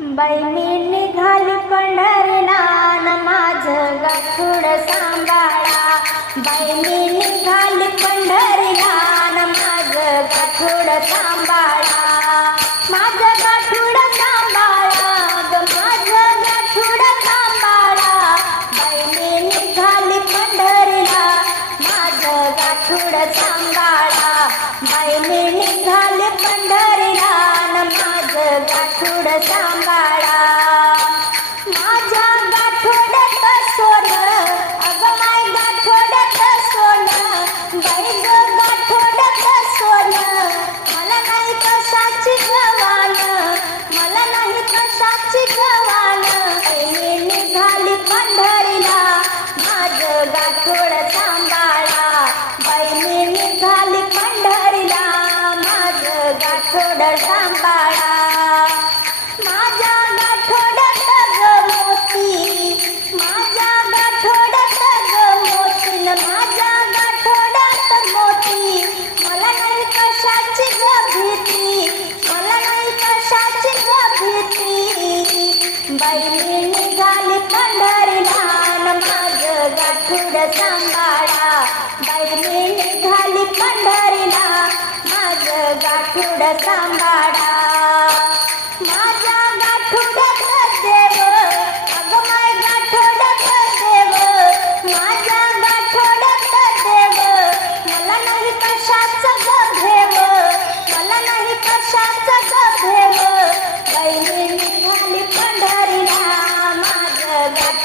बैनी निघाली पंढरीला माझ माझं सांभाळा. बैनी सांभाळा. माझ्या गाठोड्यात सोनं अगं माय गाठोड्यात सोनं बाई ग गाठोड्यात सोनं. मला नाही कशाची गवान मला नाही कशाची गवान. मी निघाली पंढरीला माझं गाठोड सांभाळा. बाई मी निघाली पंढरीला माझं गाठोड सांभाळा. मी निघाली पंढरीला न माझं गाठोड सांभाळा. बाई मी निघाली पंढरीला माझं गाठुड सांभाळा.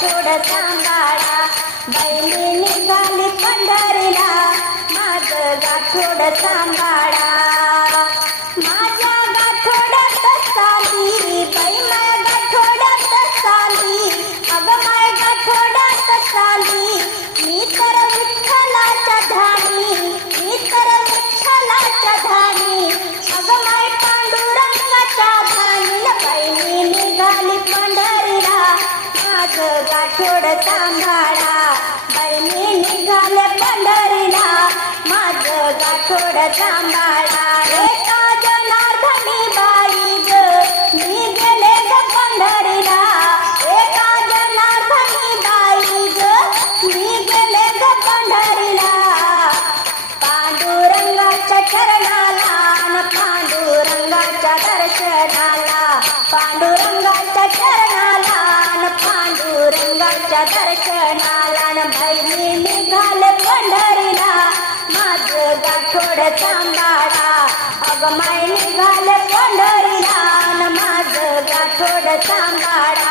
माझं सांभाळा. बैली निघाली पंढरीला. माझं गाठोड सांभाळा. सांभाळा. बाई मी निघाले पंढरीला. माझं गाठोड सांभाळा. पांडुरंगाच्या दर्शनाला न बहिणी निघाले पंढरीला. माझ गाठोड सांभाळा. अग माय निघाल पंढरीला. माझ गाठोड सांभाळा.